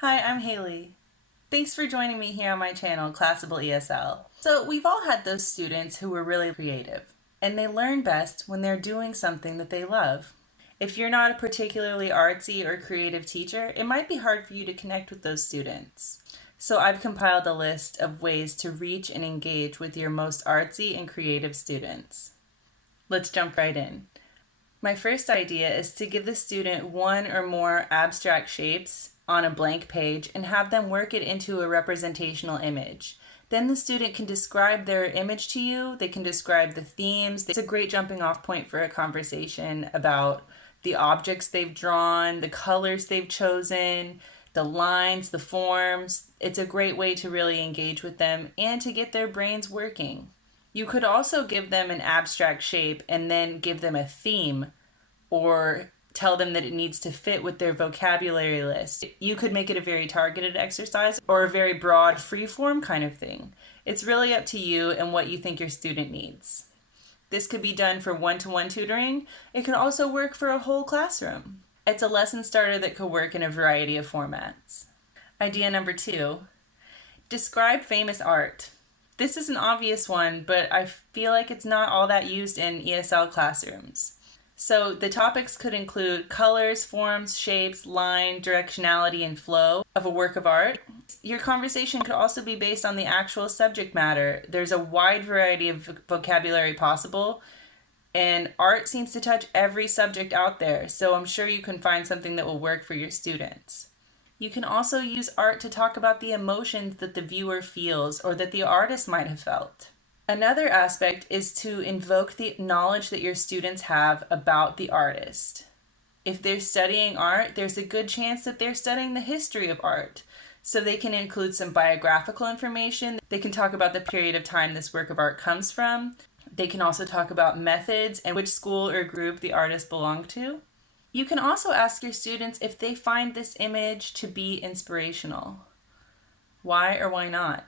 Hi, I'm Haley. Thanks for joining me here on my channel, Classical ESL. So we've all had those students who were really creative, and they learn best when they're doing something that they love. If you're not a particularly artsy or creative teacher, it might be hard for you to connect with those students. So I've compiled a list of ways to reach and engage with your most artsy and creative students. Let's jump right in. My first idea is to give the student one or more abstract shapes on a blank page and have them work it into a representational image. Then the student can describe their image to you, they can describe the themes. It's a great jumping off point for a conversation about the objects they've drawn, the colors they've chosen, the lines, the forms. It's a great way to really engage with them and to get their brains working. You could also give them an abstract shape and then give them a theme or tell them that it needs to fit with their vocabulary list. You could make it a very targeted exercise or a very broad free-form kind of thing. It's really up to you and what you think your student needs. This could be done for one-to-one tutoring. It can also work for a whole classroom. It's a lesson starter that could work in a variety of formats. Idea number 2, describe famous art. This is an obvious one, but I feel like it's not all that used in ESL classrooms. So the topics could include colors, forms, shapes, line, directionality, and flow of a work of art. Your conversation could also be based on the actual subject matter. There's a wide variety of vocabulary possible, and art seems to touch every subject out there, so I'm sure you can find something that will work for your students. You can also use art to talk about the emotions that the viewer feels or that the artist might have felt. Another aspect is to invoke the knowledge that your students have about the artist. If they're studying art, there's a good chance that they're studying the history of art. So they can include some biographical information. They can talk about the period of time this work of art comes from. They can also talk about methods and which school or group the artist belonged to. You can also ask your students if they find this image to be inspirational. Why or why not?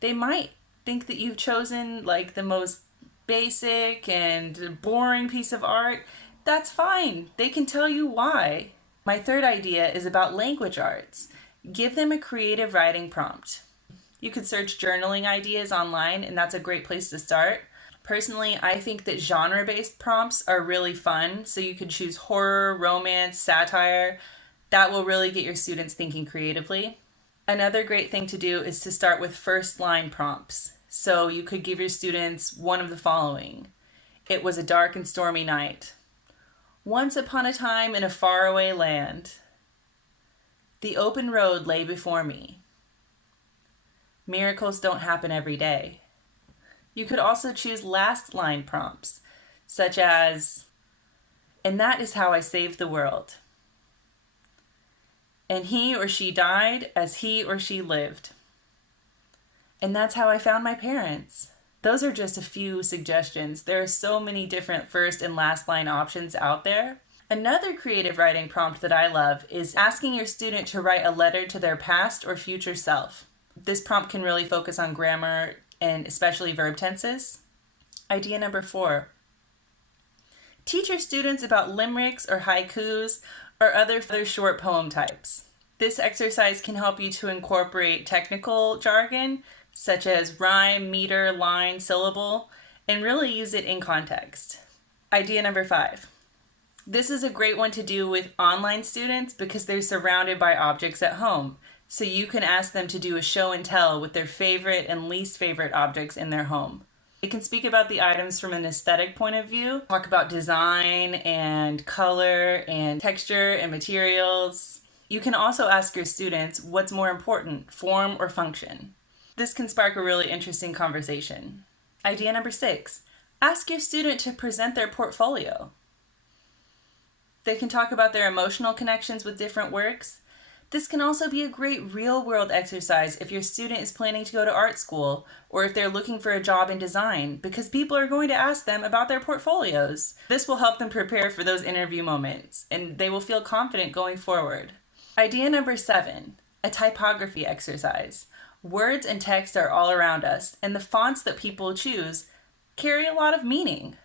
They might think that you've chosen like the most basic and boring piece of art. That's fine. They can tell you why. My third idea is about language arts. Give them a creative writing prompt. You could search journaling ideas online, and that's a great place to start. Personally, I think that genre-based prompts are really fun, so you could choose horror, romance, satire. That will really get your students thinking creatively. Another great thing to do is to start with first line prompts. So you could give your students one of the following. It was a dark and stormy night. Once upon a time in a faraway land. The open road lay before me. Miracles don't happen every day. You could also choose last line prompts, such as, and that is how I saved the world. And he or she died as he or she lived. And that's how I found my parents. Those are just a few suggestions. There are so many different first and last line options out there. Another creative writing prompt that I love is asking your student to write a letter to their past or future self. This prompt can really focus on grammar and especially verb tenses. Idea number 4. Teach your students about limericks or haikus or other short poem types. This exercise can help you to incorporate technical jargon such as rhyme, meter, line, syllable, and really use it in context. Idea number 5. This is a great one to do with online students because they're surrounded by objects at home. So you can ask them to do a show and tell with their favorite and least favorite objects in their home. They can speak about the items from an aesthetic point of view, talk about design and color and texture and materials. You can also ask your students what's more important, form or function. This can spark a really interesting conversation. Idea number 6, ask your student to present their portfolio. They can talk about their emotional connections with different works. This can also be a great real-world exercise if your student is planning to go to art school or if they're looking for a job in design, because people are going to ask them about their portfolios. This will help them prepare for those interview moments, and they will feel confident going forward. Idea number 7, a typography exercise. Words and text are all around us, and the fonts that people choose carry a lot of meaning.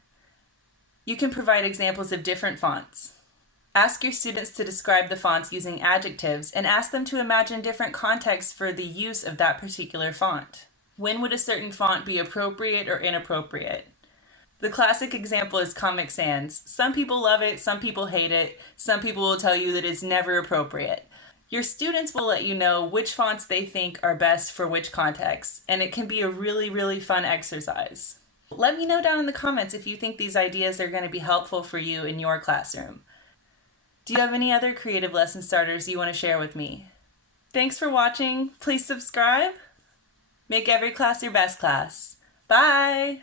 You can provide examples of different fonts. Ask your students to describe the fonts using adjectives and ask them to imagine different contexts for the use of that particular font. When would a certain font be appropriate or inappropriate? The classic example is Comic Sans. Some people love it, some people hate it, some people will tell you that it's never appropriate. Your students will let you know which fonts they think are best for which context, and it can be a really, really fun exercise. Let me know down in the comments if you think these ideas are going to be helpful for you in your classroom. Do you have any other creative lesson starters you want to share with me? Thanks for watching. Please subscribe. Make every class your best class. Bye!